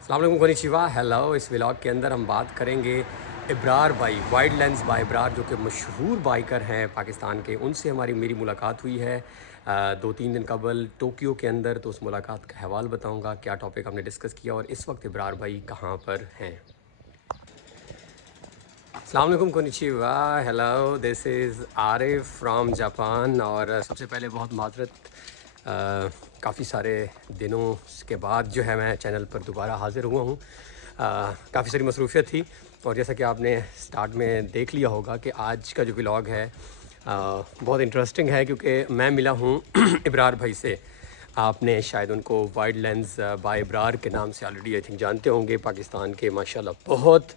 अस्सलाम वालेकुम konnichiwa hello. इस व्लॉग के अंदर हम बात करेंगे इब्रार भाई, वाइल्ड लेंस बाय इब्रार, जो कि मशहूर बाइकर हैं पाकिस्तान के। उनसे मेरी मुलाकात हुई है 2-3 दिन कबल टोक्यो के अंदर। तो उस मुलाकात का हवाल बताऊंगा, क्या टॉपिक हमने डिस्कस किया और इस वक्त इब्रार भाई कहाँ पर हैं। अस्सलाम वालेकुम konnichiwa hello, this is Arif from Japan. और सबसे पहले बहुत माजरत, काफ़ी सारे दिनों के बाद जो है मैं चैनल पर दोबारा हाज़िर हुआ हूँ। काफ़ी सारी मसरूफियत थी और जैसा कि आपने स्टार्ट में देख लिया होगा कि आज का जो व्लॉग है बहुत इंटरेस्टिंग है, क्योंकि मैं मिला हूँ इब्रार भाई से। आपने शायद उनको वाइल्ड लेंस बाय इब्रार के नाम से ऑलरेडी आई थिंक जानते होंगे। पाकिस्तान के माशाल्लाह बहुत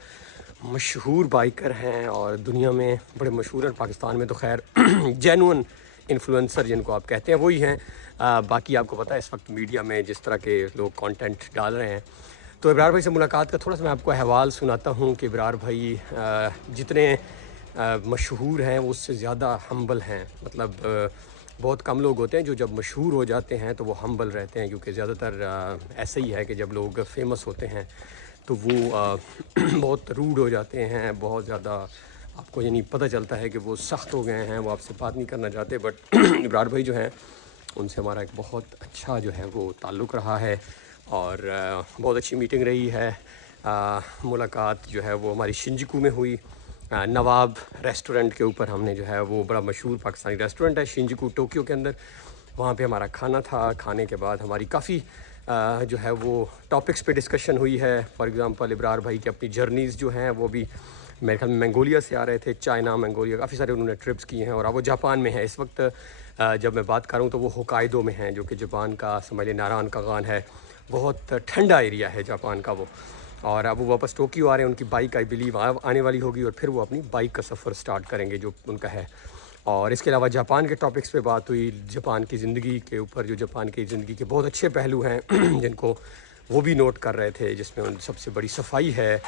मशहूर बाइकर हैं और दुनिया में बड़े मशहूर हैं। पाकिस्तान में तो खैर जेन्युइन इन्फ्लुएंसर जिनको आप कहते हैं वही हैं। बाकी आपको पता है इस वक्त मीडिया में जिस तरह के लोग कंटेंट डाल रहे हैं। तो इब्रार भाई से मुलाकात का थोड़ा सा मैं आपको अहवाल सुनाता हूँ कि इब्रार भाई जितने मशहूर हैं वो उससे ज़्यादा हम्बल हैं। मतलब बहुत कम लोग होते हैं जो जब मशहूर हो जाते हैं तो वो हम्बल रहते हैं, क्योंकि ज़्यादातर ऐसा ही है कि जब लोग फेमस होते हैं तो वो बहुत रूड हो जाते हैं, बहुत ज़्यादा आपको यानी पता चलता है कि वो सख्त हो गए हैं, वो आपसे बात नहीं करना चाहते। बट इब्रार भाई जो हैं उनसे हमारा एक बहुत अच्छा जो है वो ताल्लुक़ रहा है और बहुत अच्छी मीटिंग रही है। मुलाकात जो है वो हमारी शिंजुकू में हुई। नवाब रेस्टोरेंट के ऊपर हमने जो है वो बड़ा मशहूर पाकिस्तानी रेस्टोरेंट है शिंजुकू टोक्यो के अंदर, वहाँ पे हमारा खाना था। खाने के बाद हमारी काफ़ी जो है वो टॉपिक्स पे डिस्कशन हुई है। फॉर एग्ज़ाम्पल इब्रार भाई की अपनी जर्नीज़ जो हैं वो भी मेरे ख्याल में मंगोलिया से आ रहे थे, चाइना मंगोलिया काफ़ी सारे उन्होंने ट्रिप्स किए हैं और अब वो जापान में है इस वक्त। जब मैं बात करूँ तो वो होकाइडो में हैं, जो कि जापान का समझ लें नारान का गान है। बहुत ठंडा एरिया है जापान का वो। और अब वो वापस टोक्यो आ रहे हैं, उनकी बाइक आई बिलीव आने वाली होगी और फिर वो अपनी बाइक का सफ़र स्टार्ट करेंगे जो उनका है। और इसके अलावा जापान के टॉपिक्स पे बात हुई, जापान की ज़िंदगी के ऊपर, जो जापान की ज़िंदगी के बहुत अच्छे पहलू हैं जिनको वो भी नोट कर रहे थे, जिसमें उन सबसे बड़ी सफाई है,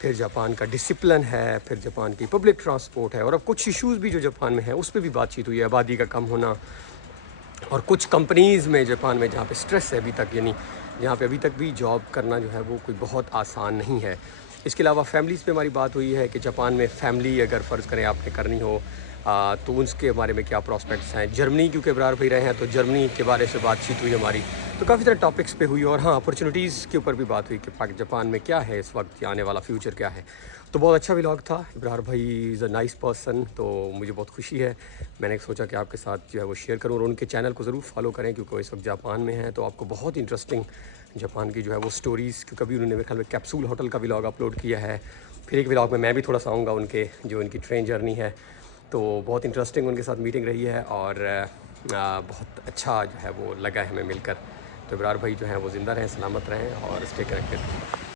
फिर जापान का डिसिप्लिन है, फिर जापान की पब्लिक ट्रांसपोर्ट है और अब कुछ इश्यूज़ भी जो जापान में हैं उस पर भी बातचीत हुई है। आबादी का कम होना और कुछ कंपनीज़ में जापान में जहाँ पे स्ट्रेस है अभी तक, यानी जहाँ पे अभी तक भी जॉब करना जो है वो कोई बहुत आसान नहीं है। इसके अलावा फैमिलीज़ पे हमारी बात हुई है कि जापान में फ़ैमिली अगर फ़र्ज़ करें आपने करनी हो तो उसके बारे में क्या प्रॉस्पेक्ट्स हैं। जर्मनी क्योंकि इब्रार भाई रहे हैं तो जर्मनी के बारे से बातचीत हुई हमारी। तो काफ़ी सारे टॉपिक्स पे हुई और हाँ, अपॉर्चुनिटीज़ के ऊपर भी बात हुई कि जापान में क्या है इस वक्त, आने वाला फ्यूचर क्या है। तो बहुत अच्छा व्लॉग था। इब्रार भाई इज़ अ नाइस पर्सन, तो मुझे बहुत खुशी है। मैंने सोचा कि आपके साथ जो है वो शेयर करूँ और उनके चैनल को ज़रूर फॉलो करें, क्योंकि वो इस वक्त जापान में हैं। तो आपको बहुत इंटरेस्टिंग जापान की जो है वो स्टोरीज़, क्योंकि अभी उन्होंने मेरे ख्याल में कैप्सूल होटल का व्लॉग अपलोड किया है। फिर एक व्लॉग में मैं भी थोड़ा सा आऊँगा उनके जो उनकी ट्रेन जर्नी है। तो बहुत इंटरेस्टिंग उनके साथ मीटिंग रही है और बहुत अच्छा जो है वो लगा है हमें मिलकर। तो इब्रार भाई जो हैं वो ज़िंदा रहें, सलामत रहें और स्टे कनेक्टेड।